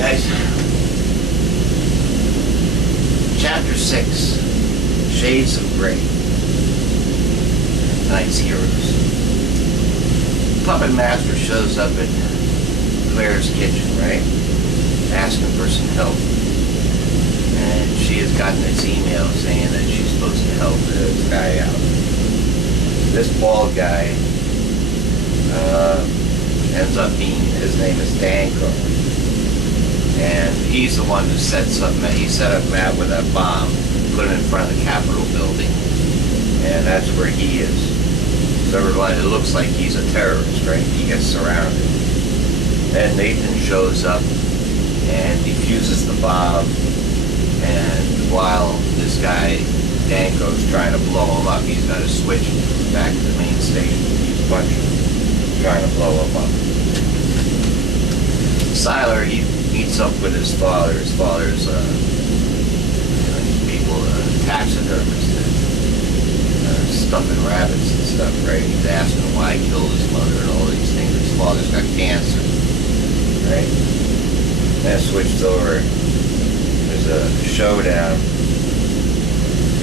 guys. Chapter 6, Shades of Grey. Tonight's heroes. Puppet Master shows up at Claire's kitchen, right? Asking for some help. And she has gotten this email saying that she's supposed to help this guy out. This bald guy ends up being, his name is Danko. And he's the one who set up Matt with that bomb, put it in front of the Capitol building. And that's where he is. So everybody, it looks like he's a terrorist, right? He gets surrounded. And Nathan shows up and defuses the bomb. And while this guy, Danko's trying to blow him up, he's got to switch back to the main station. He's punching, trying to blow him up. Siler, he meets up with his father. His father's, these people, taxidermists, stuffing rabbits and stuff, right? He's asking why he killed his mother and all these things. His father's got cancer, right? Then switched over. There's a showdown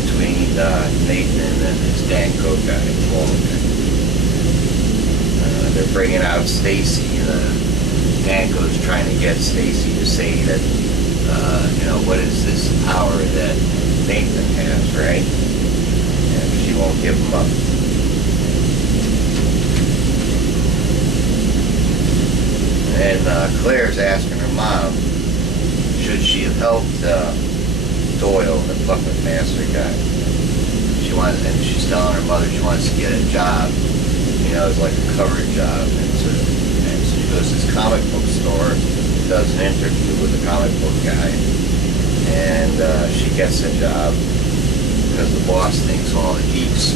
between Nathan and this Danko guy, they're bringing out Stacy. Danko's trying to get Stacy to say that, what is this power that Nathan has, right? And she won't give him up. And Claire's asking her mom, should she have helped Doyle, the puppet master guy? And she's telling her mother she wants to get a job, it's like a cover job. And so she goes to this comic book store, does an interview with the comic book guy, and she gets a job because the boss thinks all the geeks,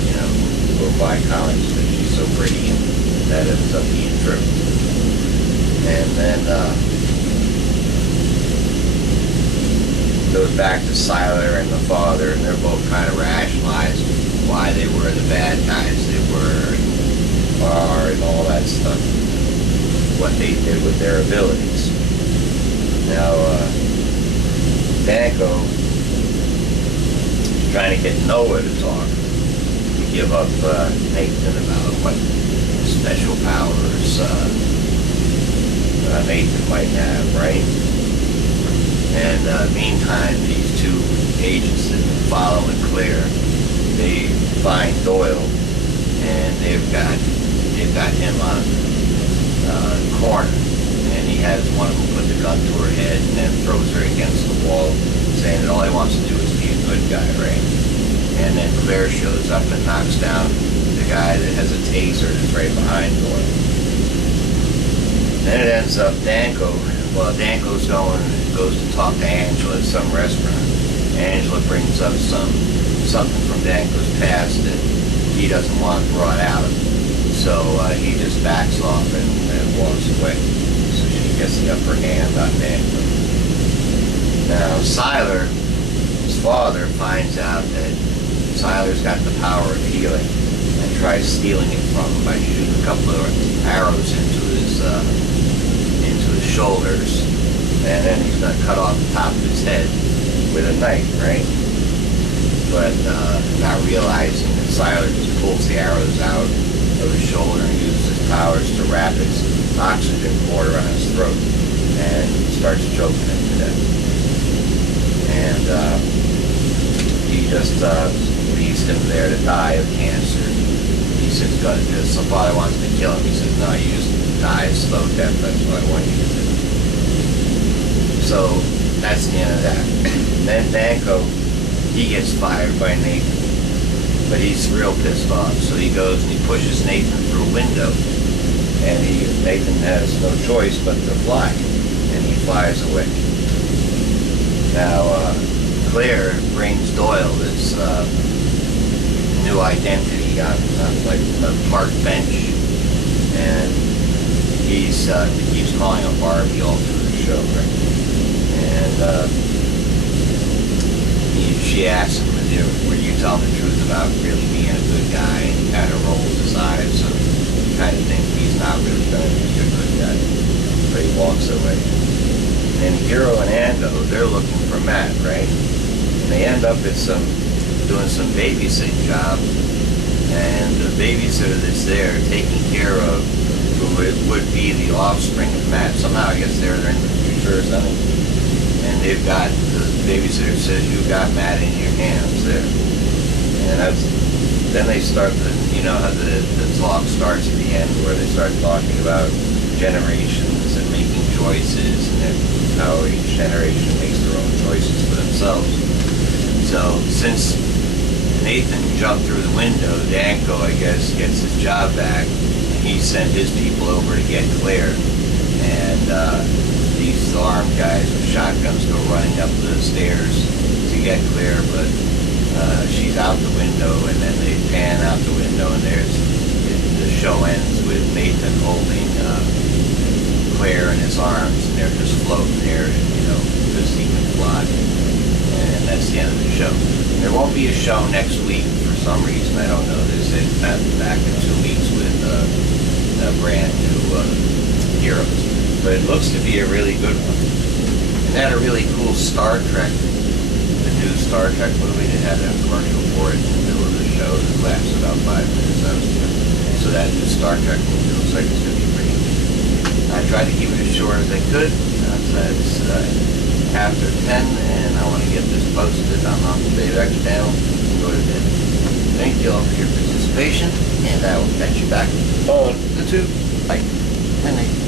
will buy comics because she's so pretty, and that ends up being true. And then goes back to Siler and the father, and they're both kind of rationalizing why they were the bad guys they were, and are, and all that stuff. What they did with their abilities. Now, Danko is trying to get Noah to talk, to give up Nathan about what special powers Nathan might have, right? And meantime, these two agents that have been following Claire, they find Doyle, and they've got him on corner, and he has one of them put the gun to her head and then throws her against the wall, saying that all he wants to do is be a good guy, right? And then Claire shows up and knocks down the guy that has a taser that's right behind Doyle. Then it ends up Danko goes to talk to Angela at some restaurant. Angela brings up something from Danko's past that he doesn't want brought out. So he just backs off and walks away. So she gets the upper hand on Danko. Now Siler, his father, finds out that Siler's got the power of healing and tries stealing it from him by shooting a couple of arrows into his shoulders, and then he's going to cut off the top of his head with a knife, right? But not realizing that Siler just pulls the arrows out of his shoulder and uses his powers to wrap his oxygen cord around his throat and starts choking him to death. And he just leaves him there to die of cancer. He says, some father wants to kill him. He says, no, you just die a slow death. That's what I want you to do. So that's the end of that. Then Danko, he gets fired by Nathan, but he's real pissed off. So he goes and he pushes Nathan through a window, and Nathan has no choice but to fly, and he flies away. Now Claire brings Doyle this new identity on like a park bench, and he keeps calling him Barbie all through the show, right? And she asks him, "Were you telling the truth about really being a good guy?" And he kind of rolls his eyes, so kind of thinks he's not really going to be a good guy, but he walks away. And And Hero and Ando, they're looking for Matt, right? And they end up at doing some babysitting job, and the babysitter that's there taking care of who would be the offspring of Matt. Somehow, I guess they're in the future or something. And they've got, the babysitter says, you got Matt in your hands there. And then they start how the talk starts at the end, where they start talking about generations and making choices, and how each generation makes their own choices for themselves. So since Nathan jumped through the window, Danko, I guess, gets his job back, and he sent his people over to get Claire. And these armed guys with shotguns go running up the stairs to get Claire, but she's out the window, and then they pan out the window, and the show ends with Nathan holding Claire in his arms, and they're just floating there, because he can fly. And that's the end of the show. There won't be a show next week for some reason. I don't know. They said back in 2 weeks with brand new heroes. But it looks to be a really good one. And they had a really cool Star Trek, the new Star Trek movie. They had a commercial for it in the middle of the show that lasts about 5 minutes. So that new Star Trek movie looks like it's going to be pretty good. I tried to keep it as short as I could. It's after 10, and I want to get this posted. I'm on the Bayvex channel and go to bed. Thank you all for your participation, and I will catch you back on the tube. Bye. Good night.